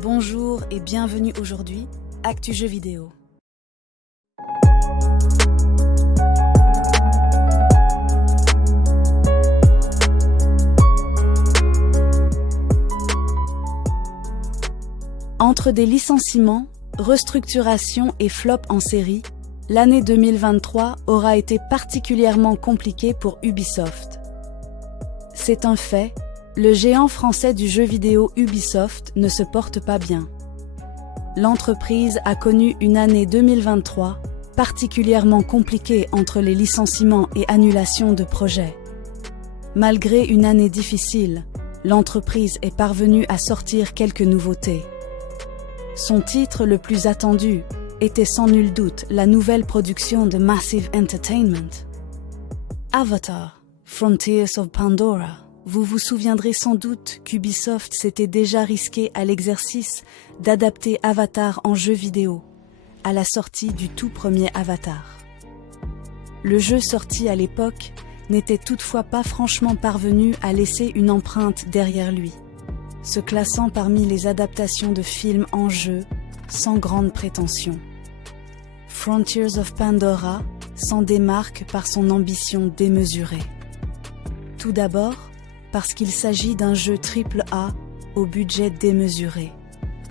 Bonjour et bienvenue aujourd'hui, Actu Jeux vidéo. Entre des licenciements, restructurations et flops en série, l'année 2023 aura été particulièrement compliquée pour Ubisoft. C'est un fait, le géant français du jeu vidéo Ubisoft ne se porte pas bien. L'entreprise a connu une année 2023 particulièrement compliquée entre les licenciements et annulations de projets. Malgré une année difficile, l'entreprise est parvenue à sortir quelques nouveautés. Son titre le plus attendu était sans nul doute la nouvelle production de Massive Entertainment. Avatar, Frontiers of Pandora. Vous vous souviendrez sans doute qu'Ubisoft s'était déjà risqué à l'exercice d'adapter Avatar en jeu vidéo, à la sortie du tout premier Avatar. Le jeu sorti à l'époque n'était toutefois pas franchement parvenu à laisser une empreinte derrière lui, se classant parmi les adaptations de films en jeu sans grande prétention. Frontiers of Pandora s'en démarque par son ambition démesurée. Tout d'abord, parce qu'il s'agit d'un jeu AAA au budget démesuré.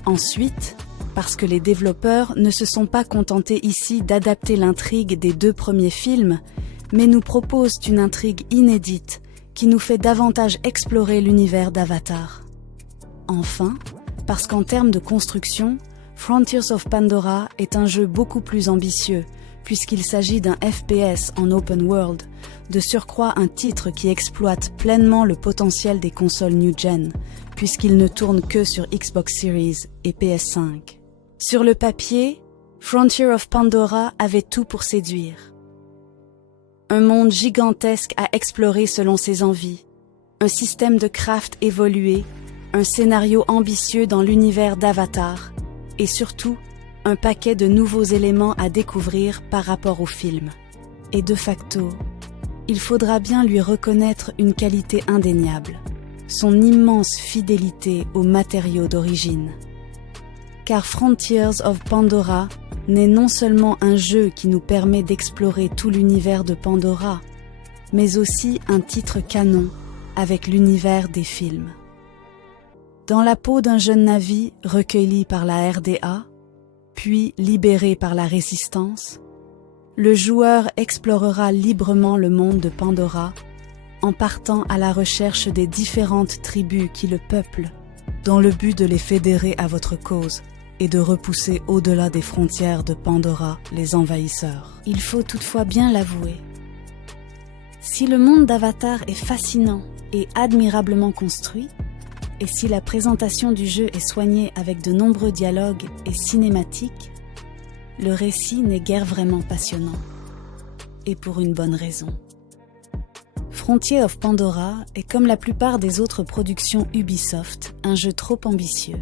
Ensuite, parce que les développeurs ne se sont pas contentés ici d'adapter l'intrigue des deux premiers films, mais nous proposent une intrigue inédite qui nous fait davantage explorer l'univers d'Avatar. Enfin, parce qu'en termes de construction, Frontiers of Pandora est un jeu beaucoup plus ambitieux, puisqu'il s'agit d'un FPS en open world, de surcroît un titre qui exploite pleinement le potentiel des consoles new-gen, puisqu'il ne tourne que sur Xbox Series et PS5. Sur le papier, Frontier of Pandora avait tout pour séduire. Un monde gigantesque à explorer selon ses envies, un système de craft évolué, un scénario ambitieux dans l'univers d'Avatar, et surtout, un paquet de nouveaux éléments à découvrir par rapport au film. Et de facto, il faudra bien lui reconnaître une qualité indéniable, son immense fidélité aux matériaux d'origine. Car Frontiers of Pandora n'est non seulement un jeu qui nous permet d'explorer tout l'univers de Pandora, mais aussi un titre canon avec l'univers des films. Dans la peau d'un jeune Na'vi recueilli par la RDA, puis libéré par la Résistance, le joueur explorera librement le monde de Pandora en partant à la recherche des différentes tribus qui le peuplent, dans le but de les fédérer à votre cause et de repousser au-delà des frontières de Pandora les envahisseurs. Il faut toutefois bien l'avouer. Si le monde d'Avatar est fascinant et admirablement construit, et si la présentation du jeu est soignée avec de nombreux dialogues et cinématiques, le récit n'est guère vraiment passionnant. Et pour une bonne raison. Frontier of Pandora est comme la plupart des autres productions Ubisoft, un jeu trop ambitieux,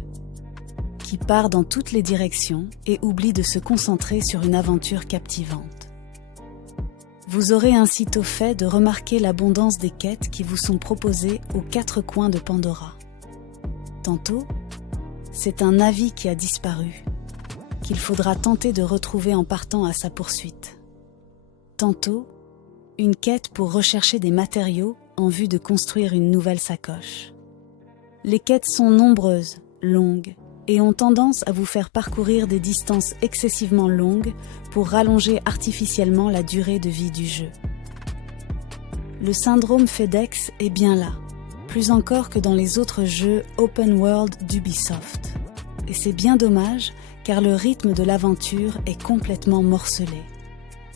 qui part dans toutes les directions et oublie de se concentrer sur une aventure captivante. Vous aurez ainsi tôt fait de remarquer l'abondance des quêtes qui vous sont proposées aux quatre coins de Pandora. Tantôt, c'est un Na'vi qui a disparu, qu'il faudra tenter de retrouver en partant à sa poursuite. Tantôt, une quête pour rechercher des matériaux en vue de construire une nouvelle sacoche. Les quêtes sont nombreuses, longues, et ont tendance à vous faire parcourir des distances excessivement longues pour rallonger artificiellement la durée de vie du jeu. Le syndrome FedEx est bien là, plus encore que dans les autres jeux open world d'Ubisoft. Et c'est bien dommage, car le rythme de l'aventure est complètement morcelé.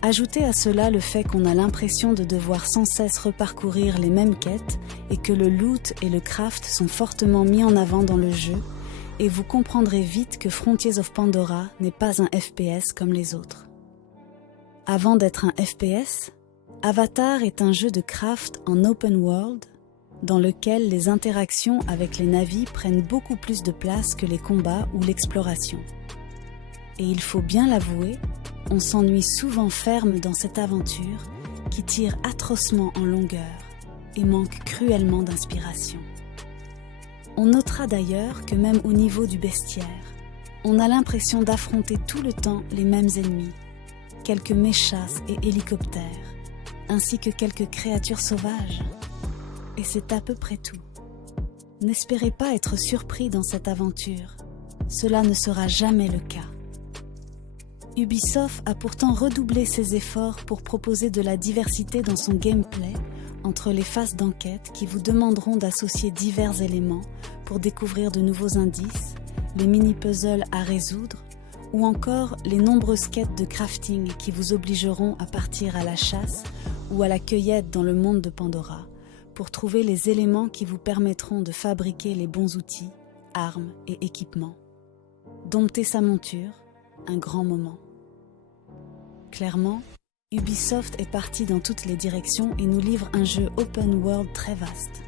Ajoutez à cela le fait qu'on a l'impression de devoir sans cesse reparcourir les mêmes quêtes et que le loot et le craft sont fortement mis en avant dans le jeu, et vous comprendrez vite que Frontiers of Pandora n'est pas un FPS comme les autres. Avant d'être un FPS, Avatar est un jeu de craft en open world dans lequel les interactions avec les Na'vi prennent beaucoup plus de place que les combats ou l'exploration. Et il faut bien l'avouer, on s'ennuie souvent ferme dans cette aventure qui tire atrocement en longueur et manque cruellement d'inspiration. On notera d'ailleurs que même au niveau du bestiaire, on a l'impression d'affronter tout le temps les mêmes ennemis, quelques méchasses et hélicoptères, ainsi que quelques créatures sauvages. Et c'est à peu près tout. N'espérez pas être surpris dans cette aventure, cela ne sera jamais le cas. Ubisoft a pourtant redoublé ses efforts pour proposer de la diversité dans son gameplay entre les phases d'enquête qui vous demanderont d'associer divers éléments pour découvrir de nouveaux indices, les mini-puzzles à résoudre ou encore les nombreuses quêtes de crafting qui vous obligeront à partir à la chasse ou à la cueillette dans le monde de Pandora pour trouver les éléments qui vous permettront de fabriquer les bons outils, armes et équipements. Dompter sa monture, un grand moment. Clairement, Ubisoft est parti dans toutes les directions et nous livre un jeu open world très vaste.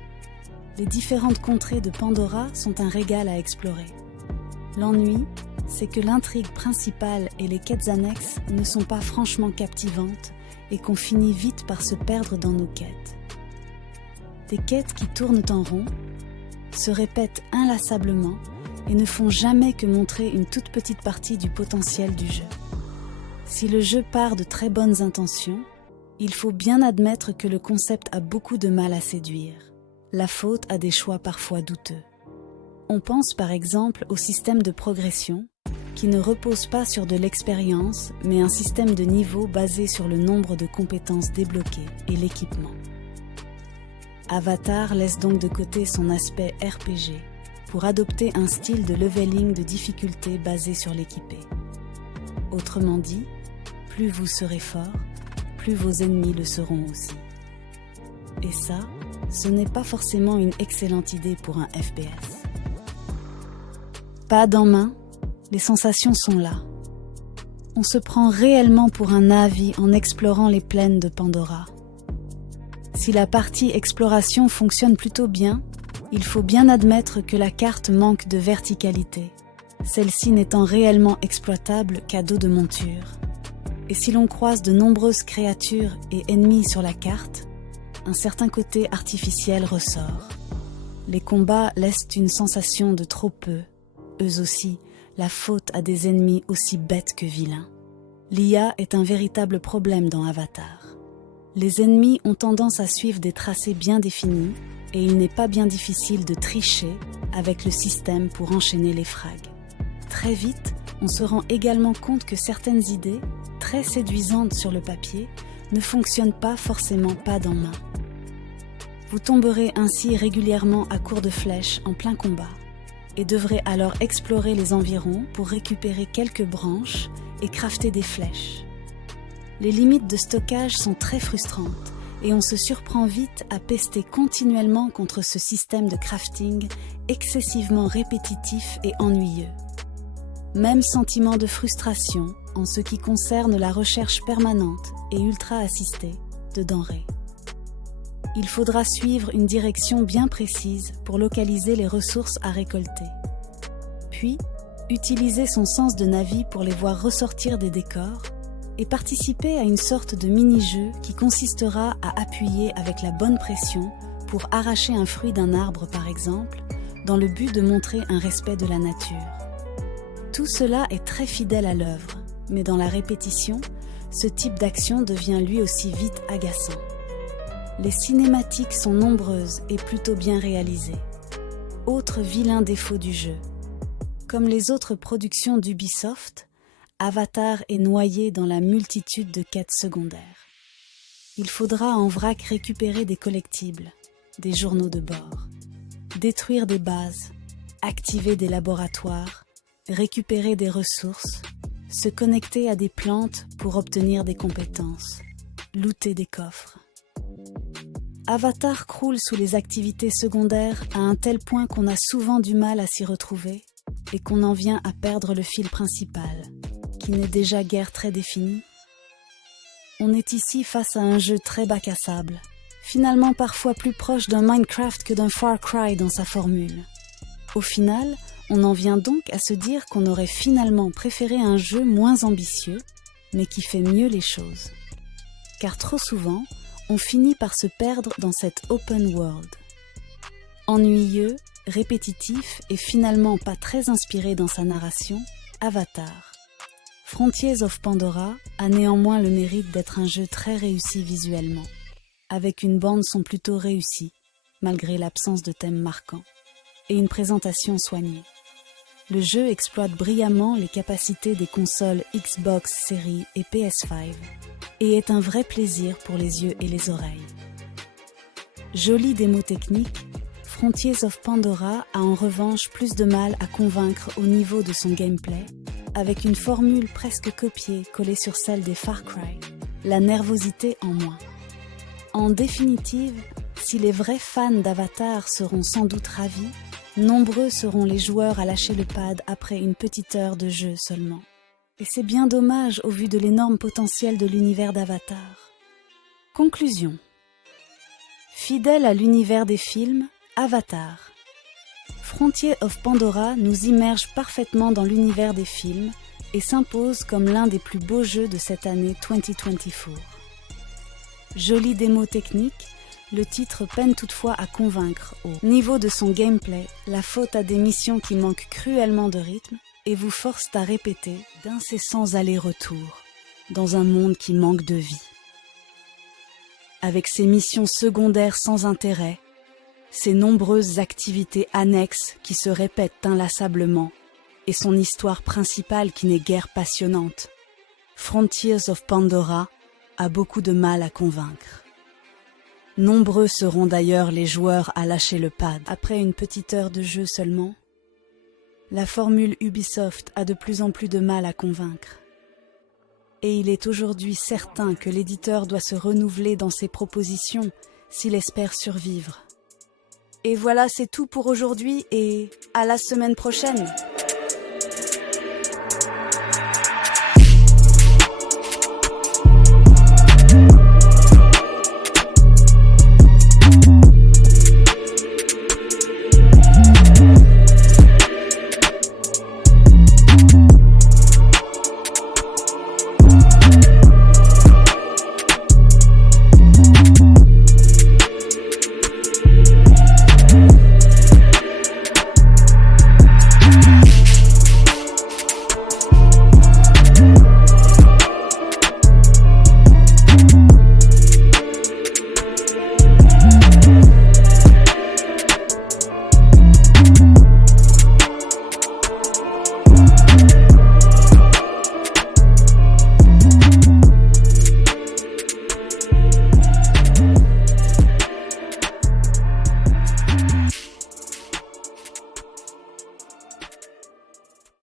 Les différentes contrées de Pandora sont un régal à explorer. L'ennui, c'est que l'intrigue principale et les quêtes annexes ne sont pas franchement captivantes et qu'on finit vite par se perdre dans nos quêtes. Des quêtes qui tournent en rond, se répètent inlassablement et ne font jamais que montrer une toute petite partie du potentiel du jeu. Si le jeu part de très bonnes intentions, il faut bien admettre que le concept a beaucoup de mal à séduire, la faute à des choix parfois douteux. On pense par exemple au système de progression, qui ne repose pas sur de l'expérience, mais un système de niveau basé sur le nombre de compétences débloquées et l'équipement. Avatar laisse donc de côté son aspect RPG, pour adopter un style de leveling de difficulté basé sur l'équipé. Autrement dit, plus vous serez fort, plus vos ennemis le seront aussi. Et ça, ce n'est pas forcément une excellente idée pour un FPS. Pad en main, les sensations sont là. On se prend réellement pour un Na'vi en explorant les plaines de Pandora. Si la partie exploration fonctionne plutôt bien, il faut bien admettre que la carte manque de verticalité, celle-ci n'étant réellement exploitable qu'à dos de monture. Et si l'on croise de nombreuses créatures et ennemis sur la carte, un certain côté artificiel ressort. Les combats laissent une sensation de trop peu, eux aussi, la faute à des ennemis aussi bêtes que vilains. L'IA est un véritable problème dans Avatar. Les ennemis ont tendance à suivre des tracés bien définis et il n'est pas bien difficile de tricher avec le système pour enchaîner les frags. Très vite, on se rend également compte que certaines idées, très séduisantes sur le papier, ne fonctionnent pas forcément pad en main. Vous tomberez ainsi régulièrement à court de flèches en plein combat et devrez alors explorer les environs pour récupérer quelques branches et crafter des flèches. Les limites de stockage sont très frustrantes et on se surprend vite à pester continuellement contre ce système de crafting excessivement répétitif et ennuyeux. Même sentiment de frustration en ce qui concerne la recherche permanente et ultra assistée de denrées. Il faudra suivre une direction bien précise pour localiser les ressources à récolter. Puis, utiliser son sens de Na'vi pour les voir ressortir des décors et participer à une sorte de mini-jeu qui consistera à appuyer avec la bonne pression pour arracher un fruit d'un arbre par exemple, dans le but de montrer un respect de la nature. Tout cela est très fidèle à l'œuvre, mais dans la répétition, ce type d'action devient lui aussi vite agaçant. Les cinématiques sont nombreuses et plutôt bien réalisées. Autre vilain défaut du jeu. Comme les autres productions d'Ubisoft, Avatar est noyé dans la multitude de quêtes secondaires. Il faudra en vrac récupérer des collectibles, des journaux de bord, détruire des bases, activer des laboratoires, récupérer des ressources, se connecter à des plantes pour obtenir des compétences, looter des coffres. Avatar croule sous les activités secondaires à un tel point qu'on a souvent du mal à s'y retrouver et qu'on en vient à perdre le fil principal, qui n'est déjà guère très défini. On est ici face à un jeu très bac à sable, finalement parfois plus proche d'un Minecraft que d'un Far Cry dans sa formule. Au final, on en vient donc à se dire qu'on aurait finalement préféré un jeu moins ambitieux, mais qui fait mieux les choses. Car trop souvent, on finit par se perdre dans cette open world. Ennuyeux, répétitif et finalement pas très inspiré dans sa narration, Avatar. Frontiers of Pandora a néanmoins le mérite d'être un jeu très réussi visuellement, avec une bande-son plutôt réussie, malgré l'absence de thèmes marquants, et une présentation soignée. Le jeu exploite brillamment les capacités des consoles Xbox Series et PS5 et est un vrai plaisir pour les yeux et les oreilles. Jolie démo technique, Frontiers of Pandora a en revanche plus de mal à convaincre au niveau de son gameplay, avec une formule presque copiée collée sur celle des Far Cry, la nervosité en moins. En définitive, si les vrais fans d'Avatar seront sans doute ravis, nombreux seront les joueurs à lâcher le pad après une petite heure de jeu seulement. Et c'est bien dommage au vu de l'énorme potentiel de l'univers d'Avatar. Conclusion. Fidèle à l'univers des films, Avatar. Frontiers of Pandora nous immerge parfaitement dans l'univers des films et s'impose comme l'un des plus beaux jeux de cette année 2024. Jolie démo technique, le titre peine toutefois à convaincre au niveau de son gameplay, la faute à des missions qui manquent cruellement de rythme et vous forcent à répéter d'incessants allers-retours dans un monde qui manque de vie. Avec ses missions secondaires sans intérêt, ses nombreuses activités annexes qui se répètent inlassablement et son histoire principale qui n'est guère passionnante, Frontiers of Pandora a beaucoup de mal à convaincre. Nombreux seront d'ailleurs les joueurs à lâcher le pad après une petite heure de jeu seulement. La formule Ubisoft a de plus en plus de mal à convaincre. Et il est aujourd'hui certain que l'éditeur doit se renouveler dans ses propositions s'il espère survivre. Et voilà, c'est tout pour aujourd'hui et à la semaine prochaine.